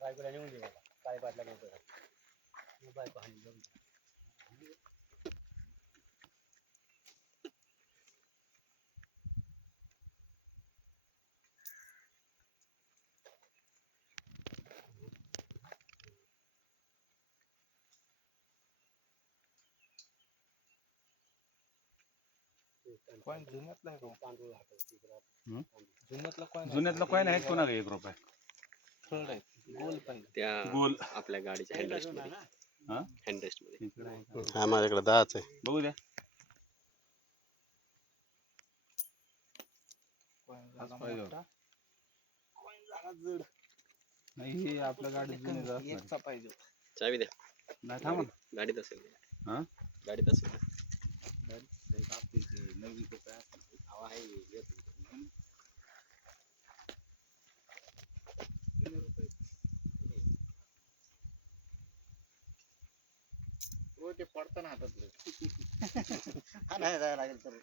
बायकोला नेऊन दे बाबा, काय पाटला नव्हतं बायको हानी जाऊन कॉइन जुन्यातला आहे का? तांदूळ हातात जुन्यातला कॉइन आहेत कोणा 1 रुपया थर्ड आहे गोल पाहिजे त्या गोल आपल्या गाडीच्या हँडरेस्ट मध्ये हा हँडरेस्ट मध्ये इकडे आहे का? हा माझ्याकडे 10च आहे. बघू द्या कॉइन हाच झाला पाहिजे मोठा. होता. कॉइन झाला जड. नाही हे आपल्या गाडीत जुने जात नाही. एकचा पाहिजे होता. चावी द्या नाही थांबा गाडीत असेल हा गाडीत असेल नवीन कसं हवा आहे हो ते पडताना हातातलं. हा नाही जायला लागेल तर.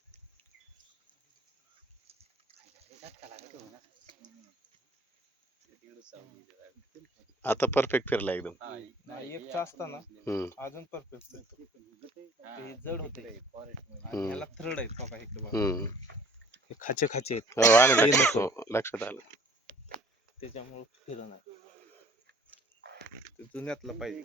आता परफेक्ट फिरला एकदम. नाही एकचा असताना अजून परफेक्ट फिरतो. ते जड होते आणि ह्याला थर्ड आहे बघा इकडे बघा. हे खाचे खाचे आहेत. हो आलं लक्षात आलं. त्याच्यामुळे फिरणार ते जुन्यातलं पाहिजे.